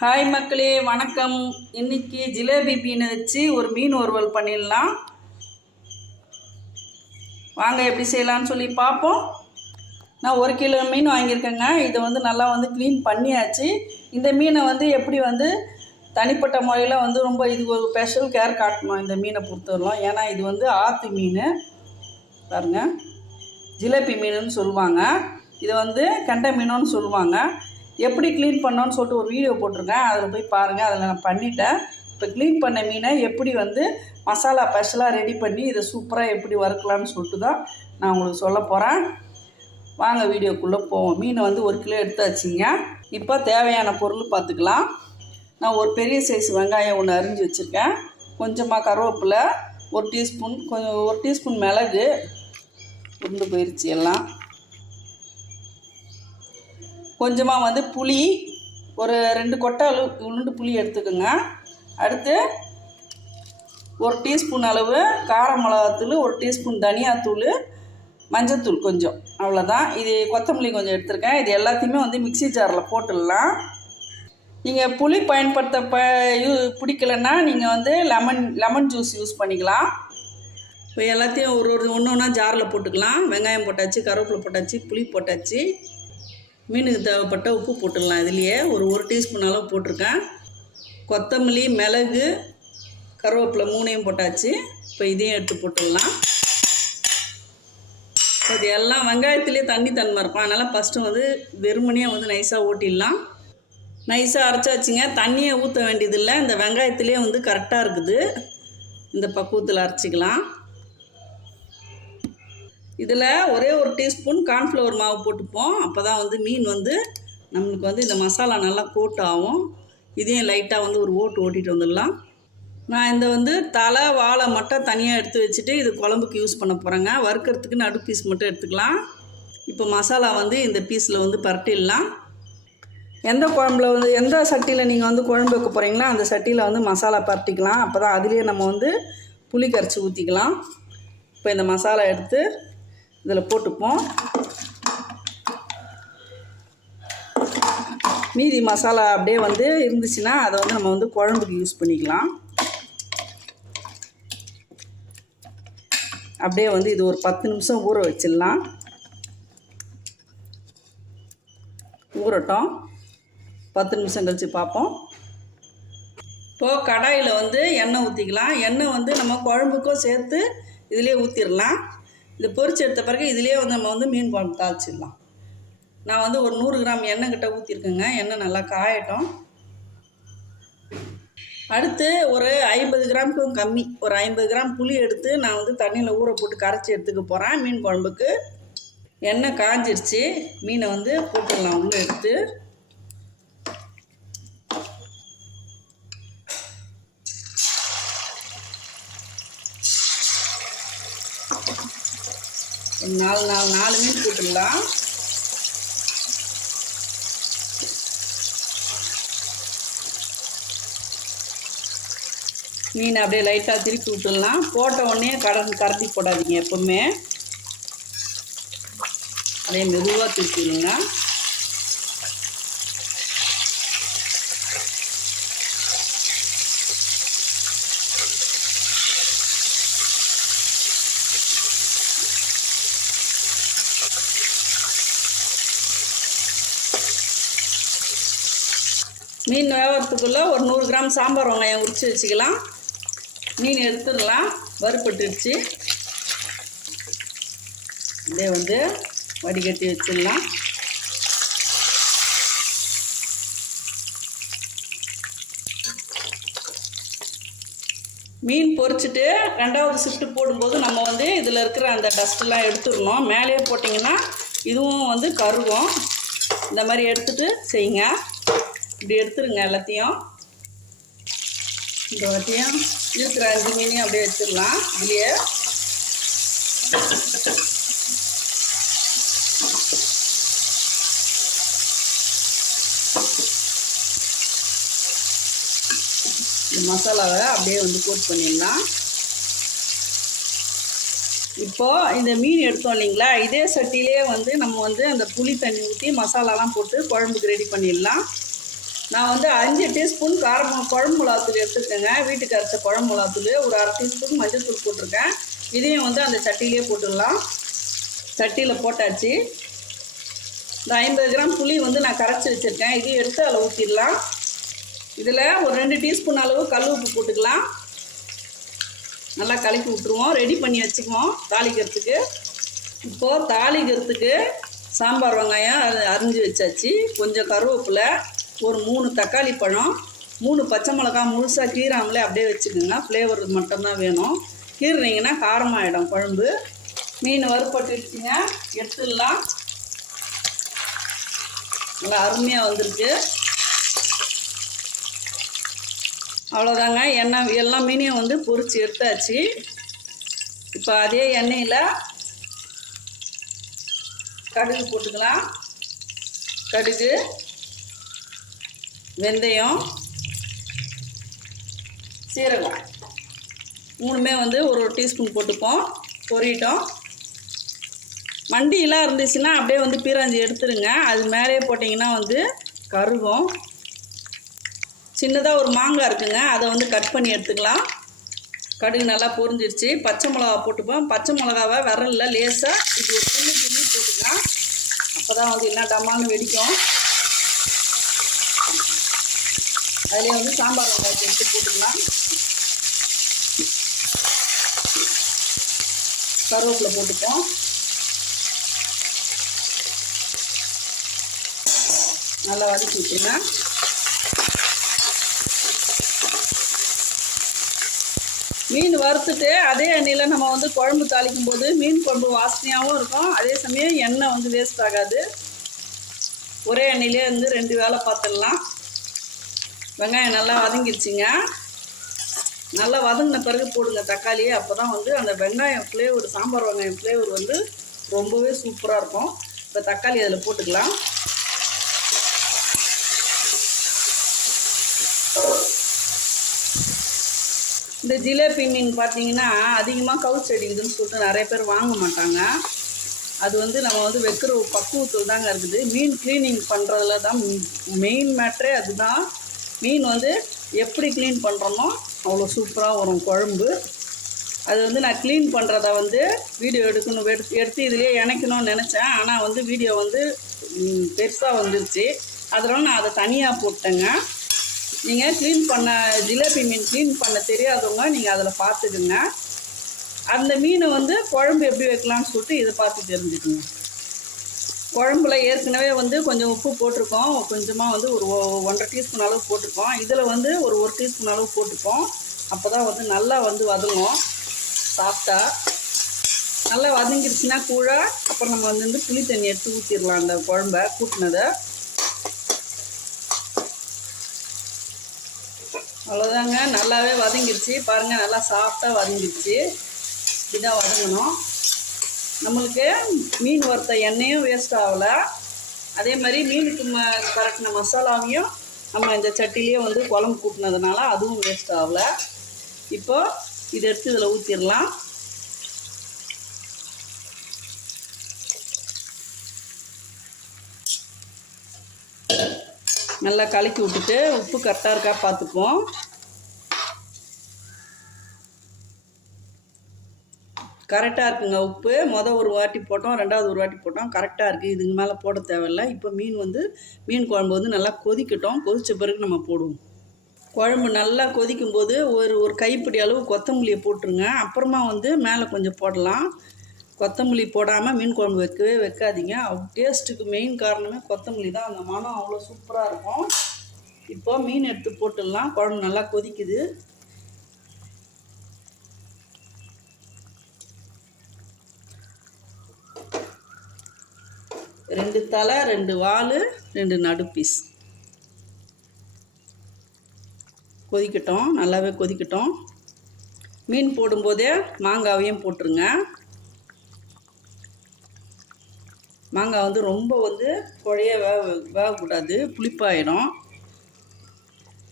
Hi மக்களே வணக்கம். இன்னைக்கு ஜிலேபி மீனை வச்சு ஒரு மீன் ஒருவல் பண்ணிடலாம். வாங்க எப்படி செய்யலாம்னு சொல்லி பார்ப்போம். நான் ஒரு கிலோ மீன் வாங்கியிருக்கேங்க. இதை வந்து நல்லா வந்து க்ளீன் பண்ணியாச்சு. இந்த மீனை வந்து எப்படி வந்து தனிப்பட்ட முறையில் வந்து ரொம்ப இது ஒரு ஸ்பெஷல் கேர் காட்டணும். இந்த மீனை பொறுத்தவரைக்கும் ஏன்னா இது வந்து ஆற்று மீன். பாருங்க. ஜிலேபி மீனுன்னு சொல்லுவாங்க. இதை வந்து கெண்டை மீனுன்னு சொல்லுவாங்க. எப்படி க்ளீன் பண்ணோன்னு சொல்லிட்டு ஒரு வீடியோ போட்டிருக்கேன். அதில் போய் பாருங்கள் அதில் நான் பண்ணிட்டேன். இப்போ க்ளீன் பண்ண மீனை எப்படி வந்து மசாலா ஸ்பெஷலாக ரெடி பண்ணி இதை சூப்பராக எப்படி வறுக்கலாம்னு சொல்லிட்டு தான் நான் உங்களுக்கு சொல்ல போகிறேன் வாங்க வீடியோக்குள்ளே போவோம். மீனை வந்து ஒரு கிலோ எடுத்தாச்சுங்க. இப்போ தேவையான பொருள் பார்த்துக்கலாம். நான் ஒரு பெரிய சைஸ் வெங்காயம் ஒன்று அரிஞ்சு வச்சுருக்கேன். கொஞ்சமாக கருவேப்பிலை ஒரு டீஸ்பூன் கொஞ்சம் ஒரு டீஸ்பூன் மிளகு. உருண்டு போயிடுச்சு எல்லாம். கொஞ்சமாக வந்து புளி ஒரு ரெண்டு கொட்டை அளவு உளுண்டு புளி எடுத்துக்கோங்க. அடுத்து ஒரு டீஸ்பூன் அளவு கார மிளகாத்தூள் ஒரு டீஸ்பூன் தனியாத்தூள் மஞ்சத்தூள் கொஞ்சம். அவ்வளோதான் இது கொத்தமல்லி கொஞ்சம் எடுத்திருக்கேன். இது எல்லாத்தையுமே வந்து மிக்ஸி ஜாரில் போட்டுடலாம். நீங்கள் புளி பயன்படுத்த ப யூ பிடிக்கலன்னா நீங்கள் வந்து லெமன் லெமன் ஜூஸ் யூஸ் பண்ணிக்கலாம். இப்போ எல்லாத்தையும் ஒரு ஒரு ஒன்று ஒன்றா ஜாரில் போட்டுக்கலாம். வெங்காயம் போட்டாச்சு கருவேப்பிலை போட்டாச்சு புளி போட்டாச்சு. மீனுக்கு தேவைப்பட்ட உப்பு போட்டுடலாம். இதுலேயே ஒரு ஒரு டீஸ்பூன் அளவு போட்டிருக்கேன். கொத்தமல்லி மிளகு கருவேப்பிலை மூணையும் போட்டாச்சு. இப்போ இதையும் எடுத்து போட்டுடலாம். இது எல்லாம் வெங்காயத்துலேயே தண்ணி தன்மை இருக்கும். அதனால் ஃபஸ்ட்டு வந்து வெறுமனையாக வந்து நைஸாக ஓட்டிடலாம். நைஸாக அரைச்சாச்சுங்க தண்ணியை ஊற்ற வேண்டியதில்லை. இந்த வெங்காயத்துலேயே வந்து கரெக்டாக இருக்குது. இந்த பக்குவத்தில் அரைச்சிக்கலாம். இதில் ஒரே ஒரு டீஸ்பூன் கார்ன்ஃப்ளவர் மாவு போட்டுப்போம். அப்போ தான் வந்து மீன் வந்து நம்மளுக்கு வந்து இந்த மசாலா நல்லா கோட் ஆகும். இதையும் லைட்டாக வந்து ஒரு ஓட்டு ஓட்டிட்டு வந்துடலாம். நான் இந்த வந்து தலை வாழை மட்டும் தனியாக எடுத்து வச்சுட்டு இது குழம்புக்கு யூஸ் பண்ண போகிறேங்க வறுக்கிறதுக்கு நடு பீஸ் மட்டும் எடுத்துக்கலாம். இப்போ மசாலா வந்து இந்த பீஸில் வந்து பரட்டிடலாம். எந்த குழம்புல வந்து எந்த சட்டியில் நீங்கள் வந்து குழம்பு வைக்க போகிறீங்களோ அந்த சட்டியில் வந்து மசாலா பரட்டிக்கலாம். அப்போ தான் அதுலேயே நம்ம வந்து புளி கரைச்சி ஊற்றிக்கலாம் இப்போ இந்த மசாலா எடுத்து இதில் போட்டுப்போம். மீதி மசாலா அப்படியே வந்து இருந்துச்சுன்னா அதை வந்து நம்ம வந்து குழம்புக்கு யூஸ் பண்ணிக்கலாம். அப்படியே வந்து இது ஒரு பத்து நிமிஷம் ஊற வச்சிடலாம். ஊறட்டும். பத்து நிமிஷம் கழித்து பார்ப்போம். இப்போது கடாயில் வந்து எண்ணெய் ஊற்றிக்கலாம் எண்ணெய் வந்து நம்ம குழம்புக்கும் சேர்த்து இதிலே ஊற்றிடலாம் இந்த பொரிச்சு எடுத்த பிறகு இதிலே வந்து நம்ம வந்து மீன் குழம்பு தாளிச்சிடலாம். நான் வந்து ஒரு நூறு கிராம் எண்ணெய் கிட்ட ஊற்றிருக்கேங்க எண்ணெய் நல்லா காயட்டும். அடுத்து ஒரு ஐம்பது கிராமுக்கும் கம்மி. ஒரு ஐம்பது கிராம் புளி எடுத்து நான் வந்து தண்ணியில் ஊற போட்டு கரைச்சி எடுத்துக்க போகிறேன் மீன் குழம்புக்கு எண்ணெய் காஞ்சிருச்சு. மீனை வந்து போட்டுடலாம். உள்ளே எடுத்து நாலு நாலு நாலு மீன் போட்டுடலாம். மீன் அப்படியே லைட்டாக திருப்பி விட்டுடலாம். போட்ட உடனே கடன் கரண்டி போடாதீங்க எப்போவுமே. அதே மெதுவாக திருப்பிடுங்க மீன் வேகிறதுக்குள்ளே ஒரு நூறு கிராம் சாம்பார் வெங்காயம் உரித்து வச்சுக்கலாம். மீன் எடுத்துடலாம். வறுப்பட்டுடுச்சு இதே வந்து வடிகட்டி வச்சிடலாம். மீன் பொறிச்சிட்டு ரெண்டாவது ஷிஃப்ட்டு போடும்போது நம்ம வந்து இதில் இருக்கிற அந்த டஸ்ட்டெல்லாம் எடுத்துடணும். மேலேயே போட்டிங்கன்னா இதுவும் வந்து கருகும். இந்த மாதிரி எடுத்துகிட்டு செய்யுங்க. இப்படி எடுத்துருங்க எல்லாத்தையும். இந்த வாட்டியும் இருக்கிற அஞ்சு மீனையும் அப்படியே வச்சிடலாம். இதுலேயே இந்த மசாலாவை அப்படியே வந்து கோட் பண்ணிடலாம். இப்போது இந்த மீன் எடுத்தோம் இல்லைங்களா? இதே சட்டிலே வந்து நம்ம வந்து அந்த புளி தண்ணி ஊற்றி மசாலாலாம் போட்டு குழம்புக்கு ரெடி பண்ணிடலாம். நான் வந்து அஞ்சு டீஸ்பூன் காரம் குழம்பு மிளகாத்தூள் எடுத்துருக்கேங்க வீட்டுக்கு அரைச்ச குழம்பு மிளகாத்தூள் ஒரு அரை டீஸ்பூன் மஞ்சள் தூள் போட்டிருக்கேன். இதையும் வந்து அந்த சட்டியிலே போட்டுடலாம். சட்டியில் போட்டாச்சு. இந்த ஐம்பது கிராம் புளி வந்து நான் கரைச்சி வச்சுருக்கேன். இதையும் எடுத்து அதில் ஊற்றிடலாம் இதில் ஒரு ரெண்டு டீஸ்பூன் அளவு கல் உப்பு போட்டுக்கலாம். நல்லா கலக்கி விட்ருவோம் ரெடி பண்ணி வச்சுக்குவோம் தாளிக்கிறதுக்கு. இப்போது தாளிக்கிறதுக்கு சாம்பார் வெங்காயம் அரிஞ்சு வச்சாச்சு. கொஞ்சம் கருவேப்பிலை ஒரு மூணு தக்காளி பழம் மூணு பச்சை மிளகா முழுசாக கீராமலே அப்படியே வச்சுக்கோங்க. ஃப்ளேவர் மட்டும்தான் வேணும். கீறினீங்கன்னா காரமாயிடும் குழம்பு. மீன் வறுப்பட்டுருச்சுங்க எடுத்துடலாம். நல்லா அருமையாக வந்திருக்கு. அவ்வளோதாங்க. எண்ணெய் எல்லா மீனையும் வந்து பொறிச்சு எடுத்தாச்சு. இப்போ அதே எண்ணெயில் கடுகு போட்டுக்கலாம். கடுகு வெந்தயம் சீரகம். மூணுமே வந்து ஒரு ஒரு டீஸ்பூன் போட்டுப்போம். பொரியட்டும். மண்டியெலாம் இருந்துச்சுன்னா அப்படியே வந்து பீராஞ்சி எடுத்துருங்க. அது மேலேயே போட்டிங்கன்னா வந்து கருகும். சின்னதாக ஒரு மாங்காய் இருக்குங்க. அதை வந்து கட் பண்ணி எடுத்துக்கலாம். கடுகு நல்லா பொரிஞ்சிருச்சு. பச்சை மிளகா போட்டுப்போம். பச்சை மிளகாவை விரலில் லேசாக இது ஒரு துள்ளி துள்ளி போட்டுக்கலாம். அப்போ தான் வந்து என்ன டமான்னு வெடிக்கும். அதிலே வந்து சாம்பார் வெங்காயத்தை எடுத்து போட்டுக்கலாம். கருவேப்பிலை போட்டுப்போம். நல்லா வதக்கி விட்டுருங்க. மீன் வறுத்துட்டு அதே எண்ணெயில் நம்ம வந்து குழம்பு தாளிக்கும் போது மீன் குழம்பு வாசனையாகவும் இருக்கும். அதே சமயம் எண்ணெய் வந்து வேஸ்ட் ஆகாது. ஒரே எண்ணெயிலே வந்து ரெண்டு வேலை பார்த்துடலாம். வெங்காயம் நல்லா வதங்கிடுச்சிங்க நல்லா வதங்கின பிறகு போடுங்க தக்காளியை. அப்போ தான் வந்து அந்த வெங்காயம் ஃப்ளேவர் சாம்பார் வெங்காயம் ஃப்ளேவர் வந்து ரொம்பவே சூப்பராக இருக்கும். இப்போ தக்காளி அதில் போட்டுக்கலாம். இந்த ஜிலேபி மீன் பார்த்தீங்கன்னா அதிகமாக கவுச்சு அடிக்குதுன்னு சொல்லிட்டு நிறைய பேர் வாங்க மாட்டாங்க. அது வந்து நம்ம வந்து வைக்கிற பக்குவத்தில் தாங்க இருக்குது. மீன் க்ளீனிங் பண்ணுறதுல தான் மெயின் மேட்ரே அதுதான். மீன் வந்து எப்படி க்ளீன் பண்ணுறோமோ அவ்வளோ சூப்பராக வரும் குழம்பு. அது வந்து நான் க்ளீன் பண்ணுறத வந்து வீடியோ எடுக்கணும் எடுத்து எடுத்து இதிலே இணைக்கணும்னு நினச்சேன். ஆனால் வந்து வீடியோ வந்து பெருசாக வந்துருச்சு. அதனால் நான் அதை தனியாக போட்டேங்க. நீங்கள் க்ளீன் பண்ண ஜிலேபி மீன் க்ளீன் பண்ண தெரியாதவங்க நீங்கள் அதில் பார்த்துக்குங்க. அந்த மீனை வந்து குழம்பு எப்படி வைக்கலாம்னு சொல்லிட்டு இதை பார்த்து தெரிஞ்சுக்குங்க. குழம்புல ஏற்கனவே வந்து கொஞ்சம் உப்பு போட்டிருக்கோம். கொஞ்சமாக வந்து ஒரு ஒ- ஒன்றரை டீஸ்பூன் அளவு போட்டிருக்கோம். இதில் வந்து ஒரு ஒரு டீஸ்பூன் அளவு போட்டுப்போம். அப்போ தான் வந்து நல்லா வந்து வதங்கும். சாப்பிட்டா நல்லா வதங்கிருச்சுன்னா கூழா அப்புறம் நம்ம வந்து வந்து புளி தண்ணி எடுத்து ஊற்றிடலாம் அந்த குழம்ப கூட்டினதை. அவ்வளோதாங்க நல்லாவே வதங்கிருச்சு. பாருங்கள் நல்லா சாஃப்டாக வதங்கிருச்சு. இதாக வதங்கணும். நம்மளுக்கு மீன் வறுத்த எண்ணெயும் வேஸ்ட் ஆகலை. அதே மாதிரி மீனுக்கு ம கரெக்டின மசாலாவையும் நம்ம இந்த சட்டிலேயே வந்து குழம்பு கூட்டினதுனால அதுவும் வேஸ்ட் ஆகலை. இப்போ இதை எடுத்து இதில் ஊற்றிடலாம் நல்லா கலக்கி விட்டுட்டு உப்பு கரெக்டாக இருக்கா பார்த்துப்போம் கரெக்டாக இருக்குங்க உப்பு. மொதல் ஒரு வாட்டி போட்டோம் ரெண்டாவது ஒரு வாட்டி போட்டோம். கரெக்டாக இருக்குது இதுக்கு மேலே போட தேவையில்ல. இப்போ மீன் வந்து மீன் குழம்பு வந்து நல்லா கொதிக்கட்டும். கொதித்த பிறகு நம்ம போடுவோம். குழம்பு நல்லா கொதிக்கும் போது ஒரு ஒரு கைப்பிடி அளவு கொத்தமல்லியை போட்டுருங்க. அப்புறமா வந்து மேலே கொஞ்சம் போடலாம். கொத்தமல்லி போடாமல் மீன் குழம்பு வைக்கவே வைக்காதீங்க. டேஸ்ட்டுக்கு மெயின் காரணமே கொத்தமல்லி தான். அந்த மனம் அவ்வளோ சூப்பராக இருக்கும். இப்போ மீன் எடுத்து போட்டுடலாம். குழம்பு நல்லா கொதிக்குது. ரெண்டு தலை ரெண்டு வால் ரெண்டு நடு பீஸ் கொதிக்கட்டும் நல்லாவே கொதிக்கட்டும். மீன் போடும்போதே மாங்காவையும் போட்டுருங்க. மாங்காய் வந்து ரொம்ப வந்து குழைய வேக வேகக்கூடாது புளிப்பாயிடும்.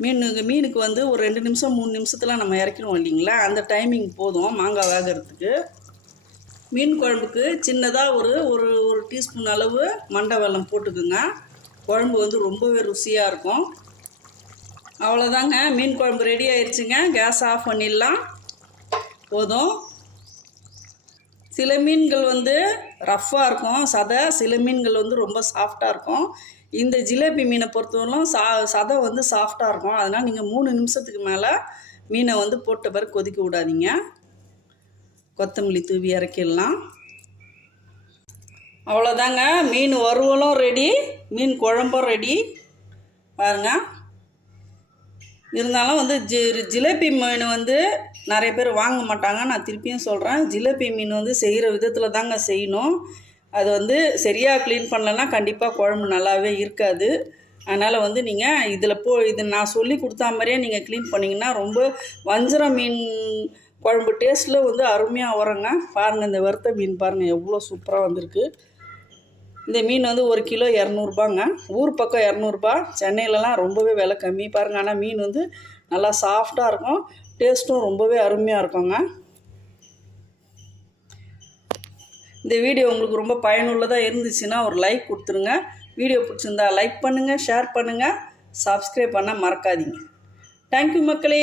மீனுக்கு மீனுக்கு வந்து ஒரு ரெண்டு நிமிஷம் மூணு நிமிஷத்தில் நம்ம இறக்கிடுவோம் இல்லைங்களா? அந்த டைமிங் போதும் மாங்காய் வேகிறதுக்கு. மீன் குழம்புக்கு சின்னதாக ஒரு ஒரு ஒரு டீஸ்பூன் அளவு மண்டை வெல்லம் போட்டுக்குங்க. குழம்பு வந்து ரொம்பவே ருசியாக இருக்கும். அவ்வளோதாங்க மீன் குழம்பு ரெடி ஆயிடுச்சுங்க கேஸ் ஆஃப் பண்ணிடலாம். போதும். சில மீன்கள் வந்து ரஃப்பாக இருக்கும். சதை சில மீன்கள் வந்து ரொம்ப சாஃப்டாக இருக்கும். இந்த ஜிலேபி மீனை பொறுத்தவரைக்கும் சா சதை வந்து சாஃப்டாக இருக்கும். அதனால் நீங்கள் மூணு நிமிஷத்துக்கு மேலே மீனை வந்து போட்ட பிறகு கொதிக்க விடாதீங்க. கொத்தமல்லி தூவி இறக்கிடலாம். அவ்வளோதாங்க. மீன் வறுவலும் ரெடி மீன் குழம்பும் ரெடி பாருங்க. இருந்தாலும் வந்து ஜி ஜிலேபி மீன் வந்து நிறைய பேர் வாங்க மாட்டாங்க. நான் திருப்பியும் சொல்கிறேன் ஜிலேபி மீன் வந்து செய்கிற விதத்தில் தாங்க செய்யணும். அது வந்து சரியாக க்ளீன் பண்ணலன்னா கண்டிப்பாக குழம்பு நல்லாவே இருக்காது. அதனால் வந்து நீங்கள் இதில் போ இது நான் சொல்லி கொடுத்தா மாதிரியே நீங்கள் க்ளீன் பண்ணிங்கன்னா ரொம்ப வஞ்சரம் மீன் குழம்பு டேஸ்ட்டில் வந்து அருமையாக வரங்க பாருங்கள் இந்த வறுத்த மீன் பாருங்கள் எவ்வளோ சூப்பராக வந்திருக்கு. இந்த மீன் வந்து ஒரு கிலோ இரநூறுபாங்க. ஊர் பக்கம் இரநூறுபா. சென்னையிலலாம் ரொம்பவே விலை கம்மி பாருங்கள் ஆனால் மீன் வந்து நல்லா சாஃப்டாக இருக்கும். டேஸ்ட்டும் ரொம்பவே அருமையாக இருக்குங்க. இந்த வீடியோ உங்களுக்கு ரொம்ப பயனுள்ளதாக இருந்துச்சுன்னா ஒரு லைக் கொடுத்துருங்க. வீடியோ பிடிச்சிருந்தா லைக் பண்ணுங்கள் ஷேர் பண்ணுங்கள் சப்ஸ்கிரைப் பண்ண மறக்காதீங்க. தேங்க்யூ மக்களே.